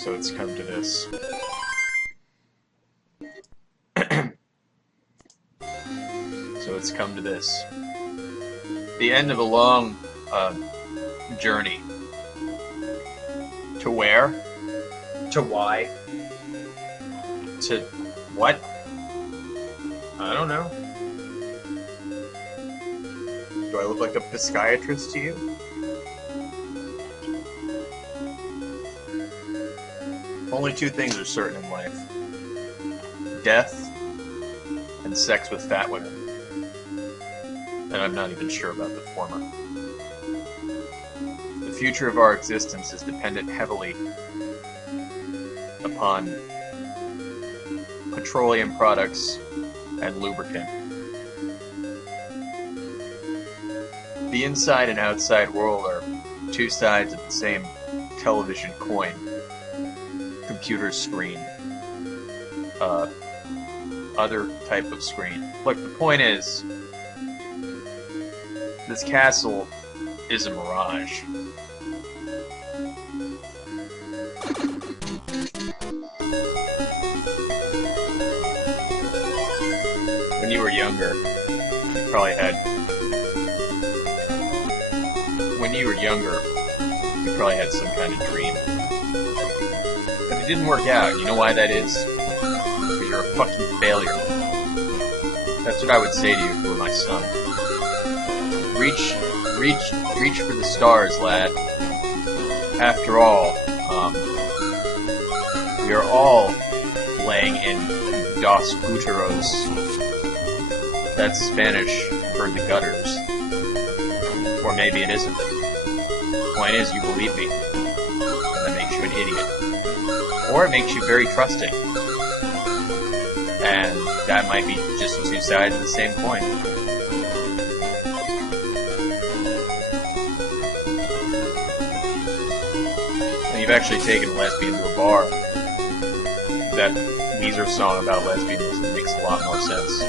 So it's come to this. So it's come to this. The end of a long journey. To where? To why? To what? I don't know. Do I look like a psychiatrist to you? Only two things are certain in life. Death and sex with fat women. And I'm not even sure about the former. The future of our existence is dependent heavily upon petroleum products and lubricant. The inside and outside world are two sides of the same television coin. Computer screen. Other type of screen. Look, the point is, this castle is a mirage. When you were younger, you probably had... When you were younger, you probably had some kind of dream. But it didn't work out. You know why that is? Because you're a fucking failure. That's what I would say to you if you were my son. Reach for the stars, lad. After all, we are all laying in dos úteros. That's Spanish for the gutters. Or maybe it isn't. The point is, you believe me. And that makes you an idiot. Or it makes you very trusting. And that might be just two sides of the same coin. And you've actually taken a lesbian to a bar. That Weezer song about lesbianism makes a lot more sense.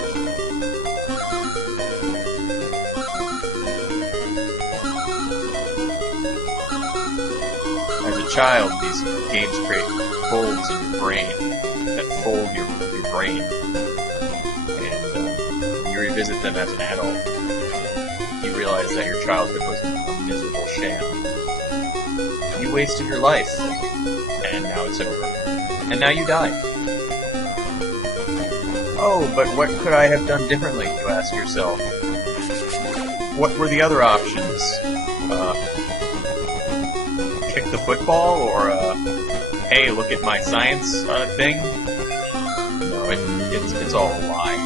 As a child, these games create folds in your brain that fold your brain. And when you revisit them as an adult, you realize that your childhood was a miserable sham. You wasted your life, and now it's over. And now you die. Oh, but what could I have done differently, you ask yourself? What were the other options? Kick the football, or, hey, look at my science, thing? No, it's all a lie.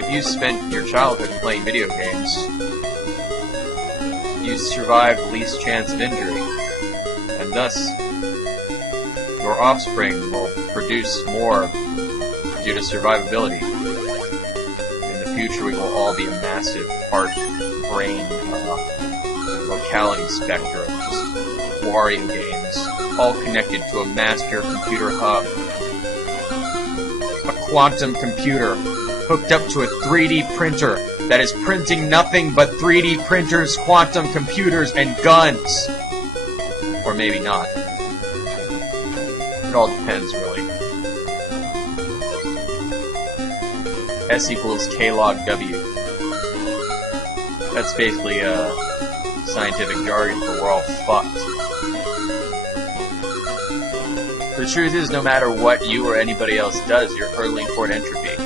If you spent your childhood playing video games, you survived least chance of injury, and thus, your offspring will produce more due to survivability. In the future, we will all be a massive heart-brain locality spectrum, just Wario games, all connected to a master computer hub. A quantum computer hooked up to a 3D printer that is printing nothing but 3D printers, quantum computers, and guns. Or maybe not. It all depends, really. S equals K log W. That's basically scientific jargon for we're all fucked. The truth is, no matter what you or anybody else does, you're hurtling toward entropy.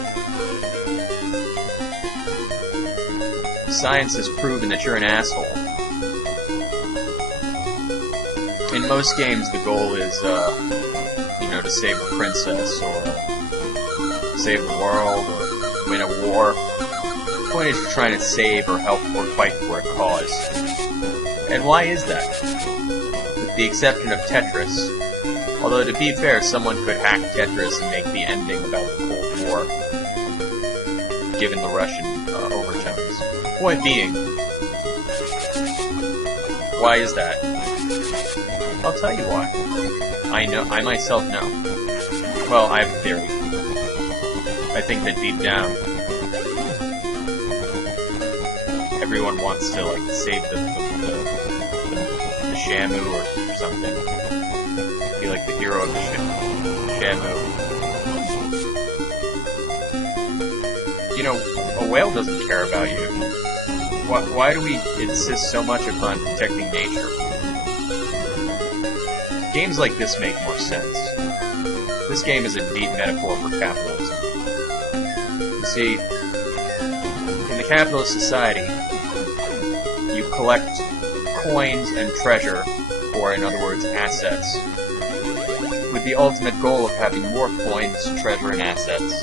Science has proven that you're an asshole. In most games, the goal is, to save the princess, or save the world, or win a war. The point is you're trying to save or help or fight for a cause. And why is that? With the exception of Tetris. Although, to be fair, someone could hack Tetris and make the ending about the Cold War, given the Russian overtones. Point being, why is that? I'll tell you why. I myself know. Well, I have a theory. I think that deep down, everyone wants to, like, save the Shamu or something. Be like the hero of Shamu. You know, a whale doesn't care about you. Why do we insist so much upon protecting nature? Games like this make more sense. This game is a neat metaphor for capitalism. You see, in the capitalist society, you collect coins and treasure, or in other words, assets, with the ultimate goal of having more coins, treasure, and assets.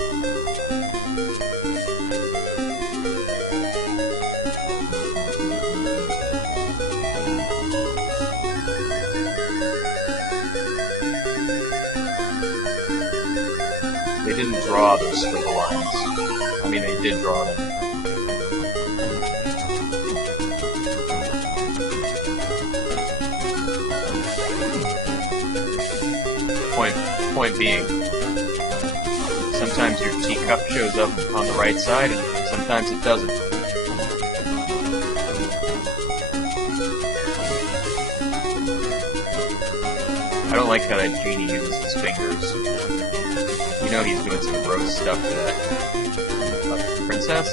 They didn't draw those squiggly lines. I mean, they did draw them. Point being, sometimes your teacup shows up on the right side, and sometimes it doesn't. I don't like how that genie uses his fingers. You know he's doing some gross stuff to that princess.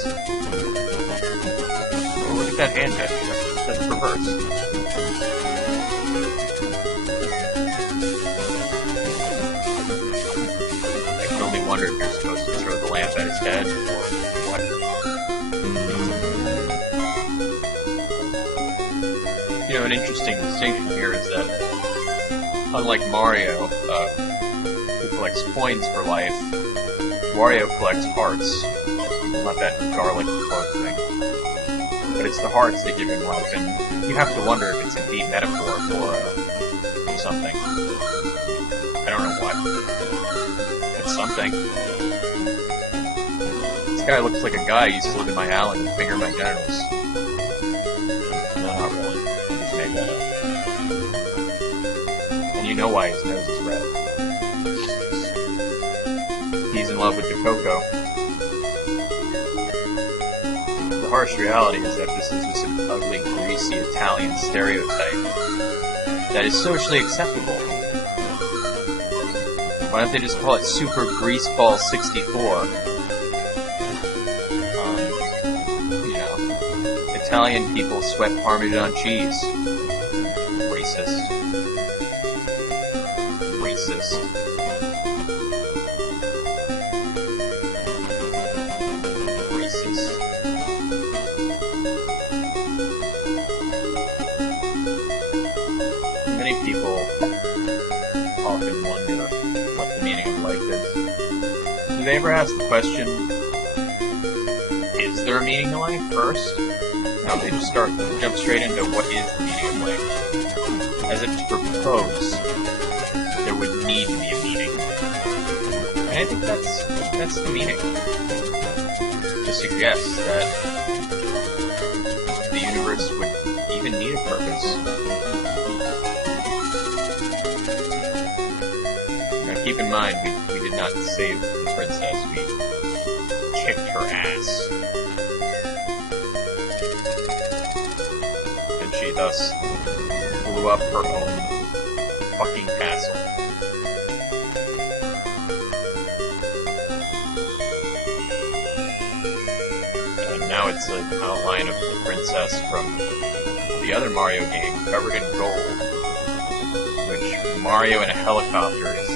Oh, look at that hand gesture. That's perverse. I can only wonder if you're supposed to throw the lamp at his head or what. You know, an interesting distinction here is that, unlike Mario, who collects coins for life, Wario collects hearts. Not that garlic cloak thing. But it's the hearts that give him life, and you have to wonder if it's a deep metaphor for something. I don't know what. It's something. This guy looks like a guy who used to live in my alley and finger my genitals. No, not really. I just made that up. And you know why his nose is red. He's in love with the cocoa. The harsh reality is that this is just an ugly, greasy Italian stereotype that is socially acceptable. Why don't they just call it Super Greaseball 64? You know, Italian people sweat Parmesan cheese. Racist. Racist. Many people often wonder what the meaning of life is. Do they ever ask the question, is there a meaning to life first? No, they just jump straight into what is the meaning of life. As if to propose there would need to be a meaning. And I think that's the meaning. To suggest that the universe would even need a purpose. Now keep in mind, we did not save the princess, we kicked her ass. And she thus blew up her own fucking castle. And now it's an outline of the princess from the other Mario game, covered in gold, which Mario in a helicopter is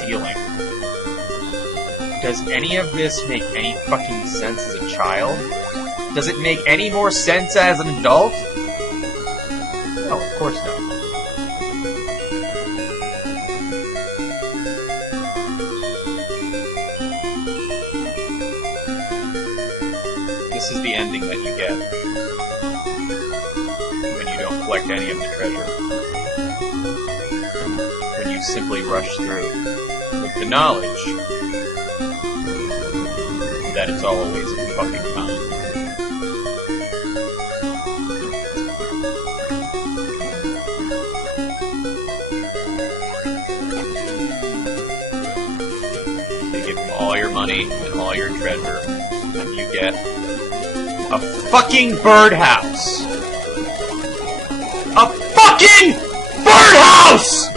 stealing. Does any of this make any fucking sense as a child? Does it make any more sense as an adult? No, of course not. This is the ending that you get when you don't collect any of the treasure. When you simply rush through with the knowledge that it's all a waste of fucking time. They give them all your money and all your treasure, and you get a fucking birdhouse! A fucking birdhouse!